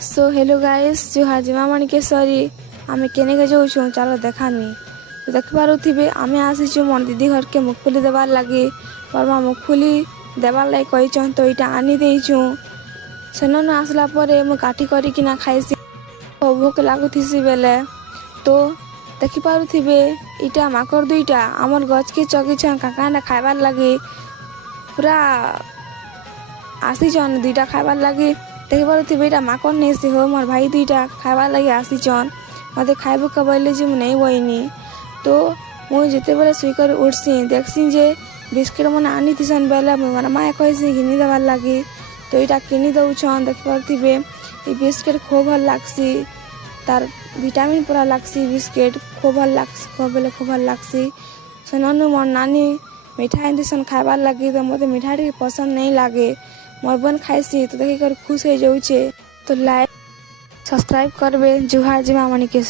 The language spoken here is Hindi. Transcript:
सो हेलो गाइस जुहार जिमा मणिकेश्वरी आमे केने के जाऊँ चलो देखामी तो देख पारे आमे आसीचु मोर दीदी घर के मुगफुली देवार लगे बर्मा मुगफुली देवार लगे कहीचन तो यहाँ आनी देचु सेन आसला मुझे काटी करना खाईसी भोक लगुसी बेले तो देखी पारे इटा माकड़ दुईटा आमर गच के चगीछन काका खाइबार लगे पूरा आसीचन दुईटा खाइबार लगे देखी पारे यहाँ माकड़ नहीं सी हो मोर भाई दुईटा खाइबार लगे आसीचन मत खाइबू के बोले जी मुझे नहीं बहनी तो मुझे जिते बेले सुईकर उठसी देखसी जे बिस्किट मैंने आनी थीसन बेले मोर माए कही घिनी देवार लगे तो यहाँ किनी दौन देखी पारे ये बिस्किट खूब भल लगसी तार विटामिन पूरा लगसी बिस्किट खूब भल लगसी खूब भल लगसी सेननु मोर नानी मिठाई दीसन खाइबार लगे तो मत मिठाई पसंद नहीं लगे मोर बन खाईसी तो देखी कर खुश हो जाऊे तो लाइक सब्सक्राइब करबे जुहार जिमा मणिकेश्वरी।